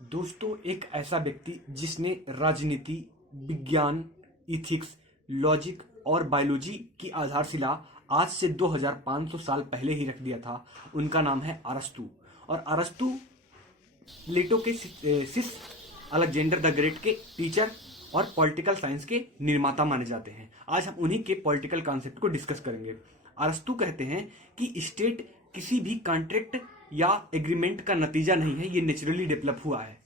दोस्तों, एक ऐसा व्यक्ति जिसने राजनीति, विज्ञान, इथिक्स, लॉजिक और बायोलॉजी की आधारशिला आज से 2500 साल पहले ही रख दिया था, उनका नाम है अरस्तू। और अरस्तू प्लेटो के शिष्य अलेक्जेंडर द ग्रेट के टीचर और पॉलिटिकल साइंस के निर्माता माने जाते हैं। आज हम उन्हीं के पॉलिटिकल कॉन्सेप्ट को डिस्कस करेंगे। अरस्तू कहते हैं कि स्टेट किसी भी कॉन्ट्रैक्ट या एग्रीमेंट का नतीजा नहीं है, ये नेचुरली डेवलप हुआ है।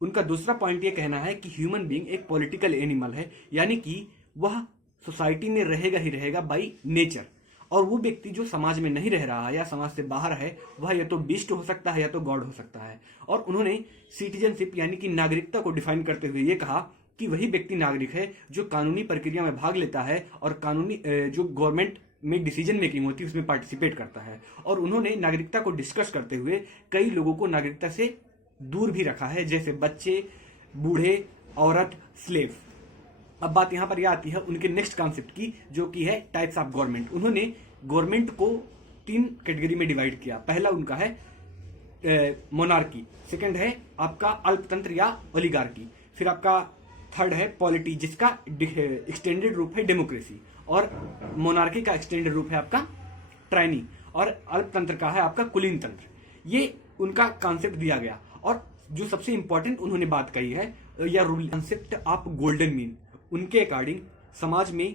उनका दूसरा पॉइंट ये कहना है कि ह्यूमन बीइंग एक पॉलिटिकल एनिमल है, यानी कि वह सोसाइटी में रहेगा ही रहेगा बाई नेचर। और वो व्यक्ति जो समाज में नहीं रह रहा है या समाज से बाहर है, वह या तो बीस्ट हो सकता है या तो गॉड हो सकता है। और उन्होंने सिटीजनशिप यानी कि नागरिकता को डिफाइन करते हुए ये कहा कि वही व्यक्ति नागरिक है जो कानूनी प्रक्रिया में भाग लेता है और कानूनी जो गवर्नमेंट में डिसीजन मेकिंग होती है उसमें पार्टिसिपेट करता है। और उन्होंने नागरिकता को डिस्कस करते हुए कई लोगों को नागरिकता से दूर भी रखा है, जैसे बच्चे, बूढ़े, औरत, स्लेव। अब बात यहां पर यह आती है उनके नेक्स्ट कॉन्सेप्ट की, जो कि है टाइप्स ऑफ गवर्नमेंट। उन्होंने गवर्नमेंट को 3 कैटेगरी में डिवाइड किया। पहला उनका है मोनार्की, सेकंड है आपका अल्पतंत्र या ओलिगार्की, फिर आपका थर्ड है पॉलिटी जिसका एक्सटेंडेड रूप है डेमोक्रेसी, और मोनार्की का एक्सटेंडेड रूप है आपका ट्राइनी, और अल्पतंत्र का है आपका कुलीन तंत्र। ये उनका कॉन्सेप्ट दिया गया। और जो सबसे इंपॉर्टेंट उन्होंने बात कही है या rule concept of golden mean. उनके अकॉर्डिंग समाज में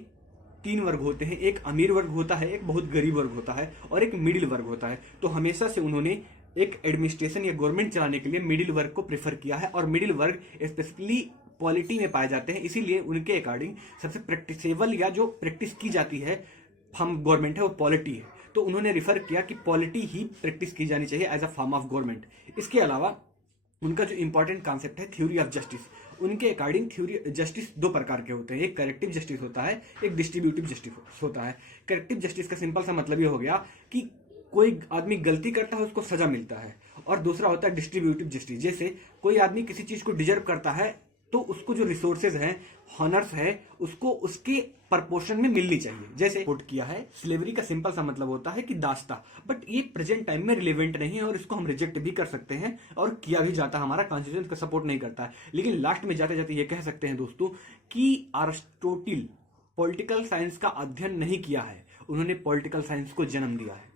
3 वर्ग होते हैं, एक अमीर वर्ग होता है, एक बहुत गरीब वर्ग होता है और एक मिडिल वर्ग होता है। तो हमेशा से उन्होंने एक एडमिनिस्ट्रेशन या गवर्नमेंट चलाने के लिए मिडिल वर्ग को प्रेफर किया है, और मिडिल वर्ग स्पेशली पॉलिटी में पाए जाते हैं। इसीलिए उनके अकॉर्डिंग सबसे प्रैक्टिसेबल या जो प्रैक्टिस की जाती है हम गवर्नमेंट है वो पॉलिटी है। तो उन्होंने रिफर किया कि पॉलिटी ही प्रैक्टिस की जानी चाहिए as a form of government. इसके अलावा उनका जो इंपॉर्टेंट कॉन्सेप्ट है थ्योरी ऑफ जस्टिस। उनके अकॉर्डिंग थ्योरी जस्टिस 2 प्रकार के होते हैं, एक करेक्टिव जस्टिस होता है, एक डिस्ट्रीब्यूटिव जस्टिस होता है। करेक्टिव जस्टिस का सिंपल सा मतलब ये हो गया कि कोई आदमी गलती करता है उसको सजा मिलता है, और दूसरा होता है डिस्ट्रीब्यूटिव जस्टिस, जैसे कोई आदमी किसी चीज को डिजर्व करता है तो उसको जो रिसोर्सेज हैं, हॉनर्स है, उसको उसके प्रपोर्शन में मिलनी चाहिए। जैसे कोट किया है, स्लेवरी का सिंपल सा मतलब होता है कि दास्ता, बट ये प्रेजेंट टाइम में रिलेवेंट नहीं है और इसको हम रिजेक्ट भी कर सकते हैं और किया भी जाता है, हमारा कॉन्स्टिट्यूशन इसका सपोर्ट नहीं करता है। लेकिन लास्ट में जाते जाते ये कह सकते हैं दोस्तों कि अरिस्टोटल पॉलिटिकल साइंस का अध्ययन नहीं किया है, उन्होंने पॉलिटिकल साइंस को जन्म दिया है।